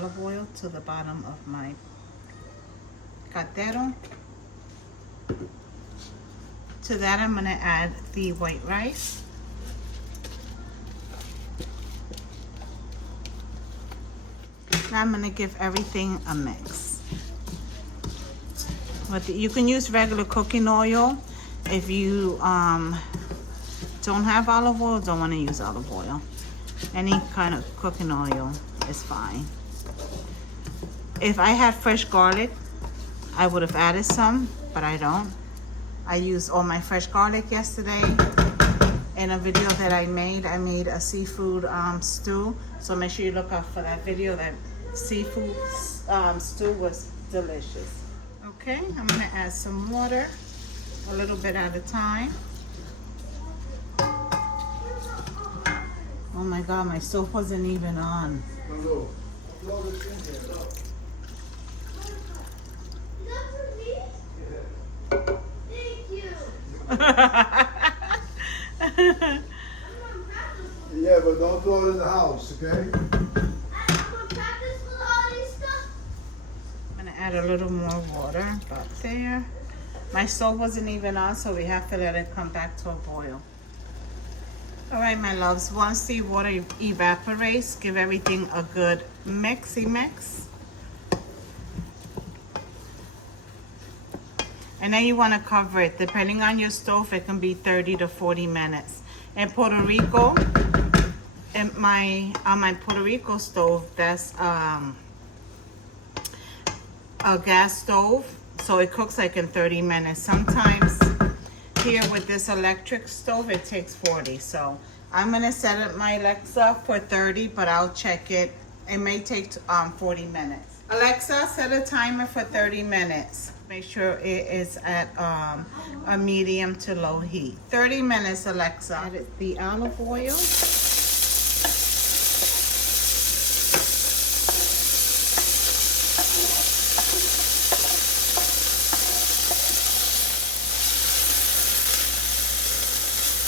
olive oil to the bottom of my caldero. To that I'm going to add the white rice. Now I'm going to give everything a mix. But you can use regular cooking oil if you don't have olive oil, don't want to use olive oil. Any kind of cooking oil is fine. If I had fresh garlic, I would have added some, but I don't. I used all my fresh garlic yesterday. In a video that I made a seafood stew. So make sure you look out for that video. That seafood stew was delicious. Okay, I'm gonna add some water, a little bit at a time. Oh my God, my stove wasn't even on. Yeah, but don't throw it in the house, okay? I'm gonna add a little more water about there. My stove wasn't even on, so we have to let it come back to a boil. All right, my loves, once the water evaporates, give everything a good mixy mix. And then you want to cover it. Depending on your stove, it can be 30 to 40 minutes. In Puerto Rico, on my Puerto Rico stove, that's a gas stove, so it cooks like in 30 minutes. Sometimes here with this electric stove, it takes 40. So I'm gonna set up my Alexa for 30, but I'll check it. It may take 40 minutes. Alexa, set a timer for 30 minutes. Make sure it is at a medium to low heat. 30 minutes, Alexa. Add the olive oil.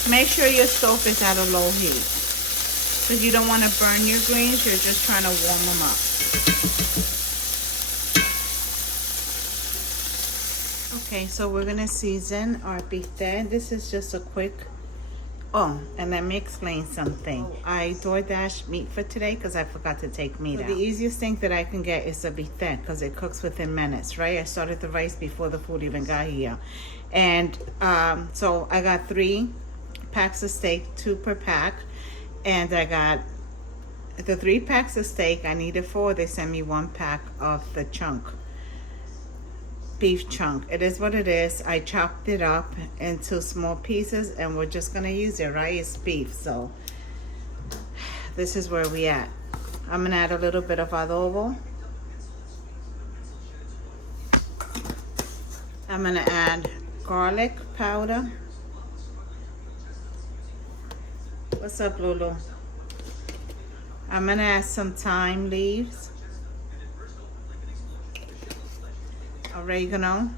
Make sure your stove is at a low heat, because you don't want to burn your greens. You're just trying to warm them up. Okay, so we're gonna season our bistec. This is just a quick, and let me explain something. I DoorDash meat for today because I forgot to take meat out. The easiest thing that I can get is a bistec because it cooks within minutes, right? I started the rice before the food even got here. And so I got 3 packs of steak, 2 per pack. And I got the 3 packs of steak. I needed 4. They sent me 1 pack of the chunk. Beef chunk. It is what it is. I chopped it up into small pieces and we're just gonna use it, right? It's beef, so this is where we at. I'm gonna add a little bit of adobo. I'm gonna add garlic powder. What's up, Lulu? I'm gonna add some thyme leaves. Oregano.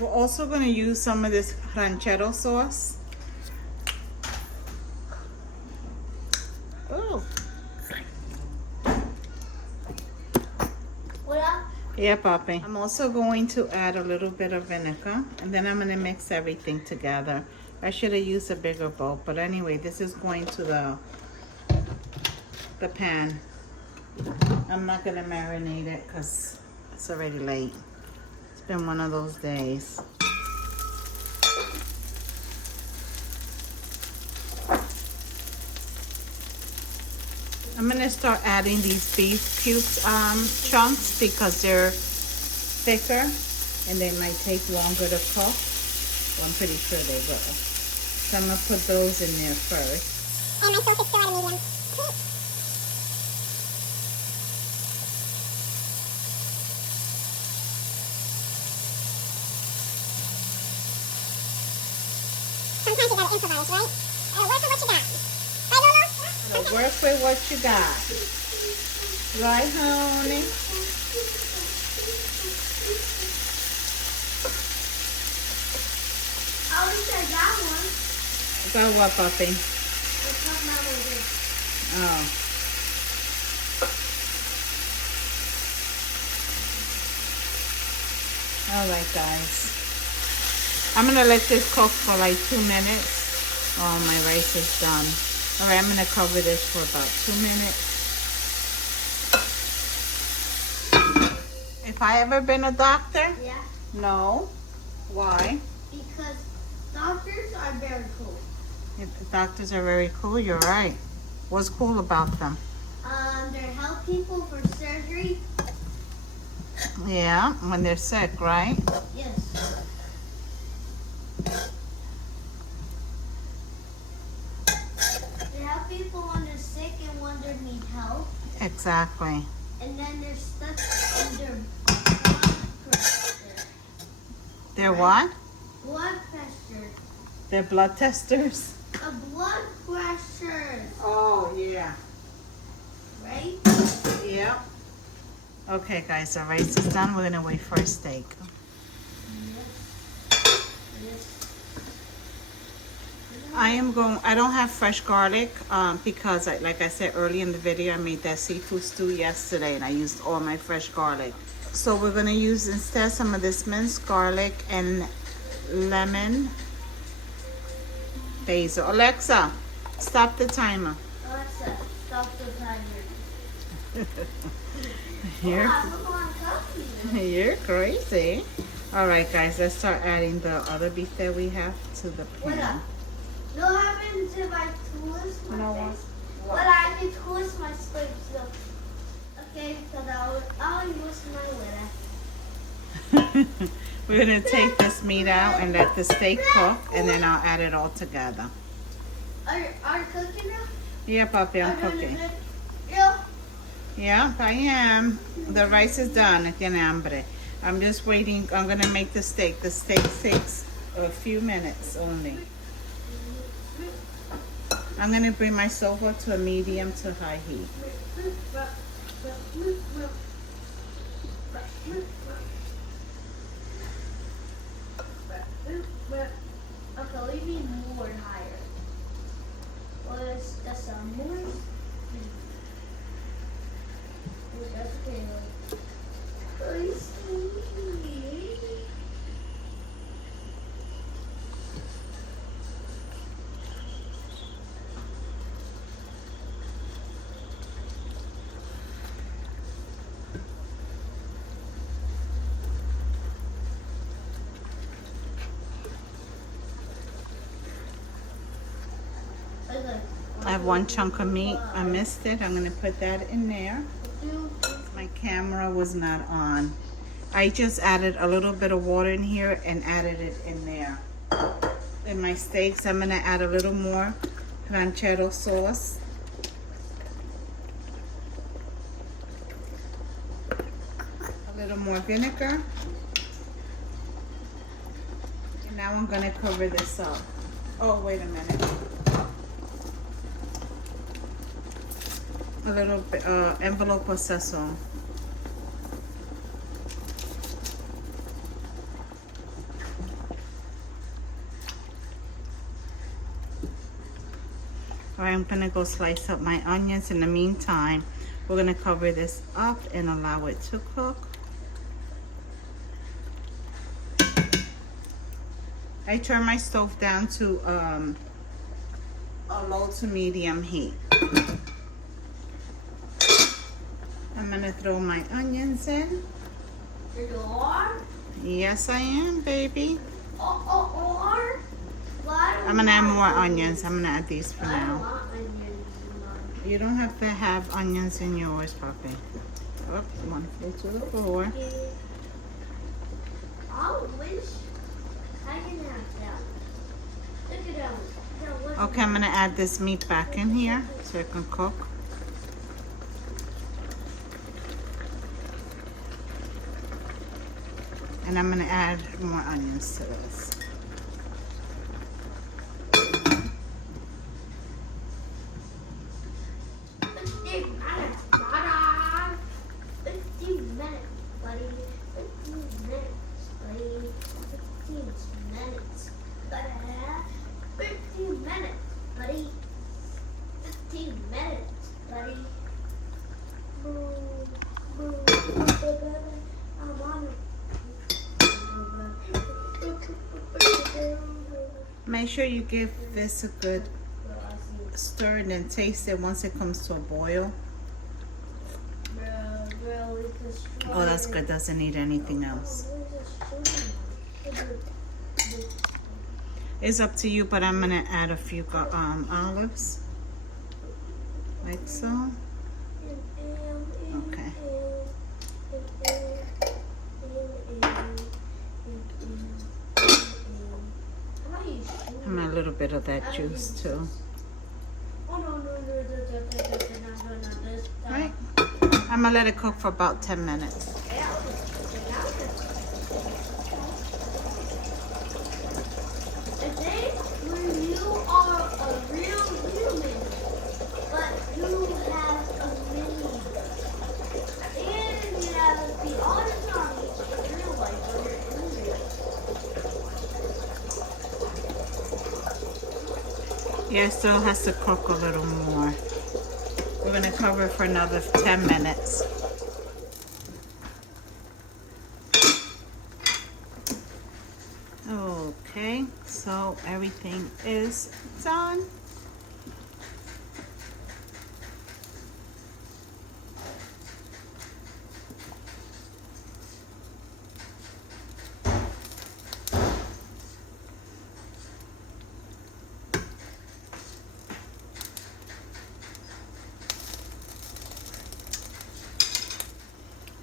We're also going to use some of this ranchero sauce. Oh. Yeah, Papi. I'm also going to add a little bit of vinegar, and then I'm going to mix everything together. I should have used a bigger bowl, but anyway, this is going to the pan. I'm not gonna marinate it because it's already late. It's been one of those days. I'm gonna start adding these beef cube chunks because they're thicker and they might take longer to cook. Well, I'm pretty sure they will. So I'm gonna put those in there first. And my sauce is still at a medium. Sometimes you gotta improvise, right? Work with what you got. Right, Lolo? Work with what you got. Right, honey? I already said that one. Got what, Puppy? The smell like this. Oh. All right, guys. I'm gonna let this cook for like 2 minutes. Oh, my rice is done. All right, I'm gonna cover this for about 2 minutes. If I ever been a doctor? Yeah. No. Why? Because doctors are very cool. If the doctors are very cool, you're right. What's cool about them? They help people for surgery. Yeah, when they're sick, right? Yes. They help people when they're sick and when they need help. Exactly. And then they're stuck in their blood pressure. They're what? Blood pressure. They're blood testers. A blood pressure. Oh, yeah. Right? Yeah. Okay, guys, the rice is done. We're gonna wait for a steak. I don't have fresh garlic because like I said earlier in the video, I made that seafood stew yesterday and I used all my fresh garlic. So we're gonna use instead some of this minced garlic and lemon basil. Alexa, stop the timer. Alexa, stop the timer. You're, Wow, look on coffee. you're crazy. All right, guys, let's start adding the other beef that we have to the What pan. up? No happened to my tools, my No face. what? But I can twist my sleeve, so okay, because I'll use my winner. We're gonna take this meat out and let the steak cook, and then I'll add it all together. Are you cooking now? Yeah, Papi, I'm Are you doing cooking. it? Yeah. Yeah, I am. The rice is done. Tiene hambre. I'm just waiting. I'm gonna make the steak. The steak takes a few minutes only. I'm gonna bring my stove up to a medium to high heat. Okay, we need more higher. Was that's more? That's okay. I see. I have one chunk of meat. I missed it. I'm gonna put that in there. My camera was not on. I just added a little bit of water in here and added it in there. In my steaks, I'm gonna add a little more ranchero sauce. A little more vinegar. And now I'm gonna cover this up. Oh, wait a minute. A little bit, envelope of sesame. All right, I'm gonna go slice up my onions. In the meantime, we're gonna cover this up and allow it to cook. I turn my stove down to a low to medium heat. I'm gonna throw my onions in. You are? Yes, I am, baby. Or? Why I'm gonna add more onions. I'm gonna add these for I don't now. want onions in mine. You don't have to have onions in yours, Papi. Oh, one flew to the floor. I wish I can have that. Look at that. Okay, I'm gonna add this meat back in here so it can cook. And I'm gonna add more onions to this. 15 minutes, buddy. 15 minutes, buddy. 15 minutes, buddy. 15 minutes, buddy. Make sure you give this a good stir and then taste it once it comes to a boil. Oh, that's good. Doesn't need anything else. It's up to you, but I'm gonna add a few olives, like so. Okay. I'm a little bit of that juice too. Right. I'm gonna let it cook for about 10 minutes. You are a real human, but you have a mini. And you have to be honest on each in real life or you're in real. Yeah, it still has to cook a little more. We're gonna cover it for another 10 minutes. Okay, so everything is done.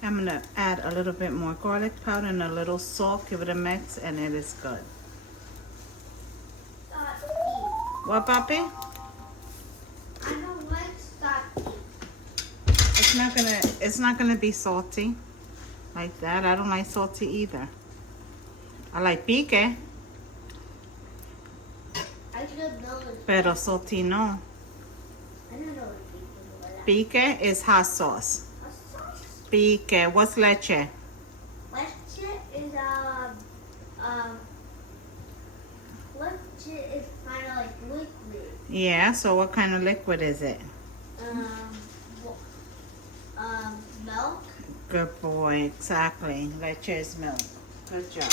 I'm gonna add a little bit more garlic powder and a little salt, give it a mix, and it is good. What, Papi? I don't like stocky. It's not gonna be salty like that. I don't like salty either. I like pique, I should know it. pero salty no. I don't know what Pique is hot sauce. sauce. Pique, what's leche? Leche is leche is kind of like liquid. Yeah, so what kind of liquid is it? Milk. Good boy, exactly. Leche is milk. Good job.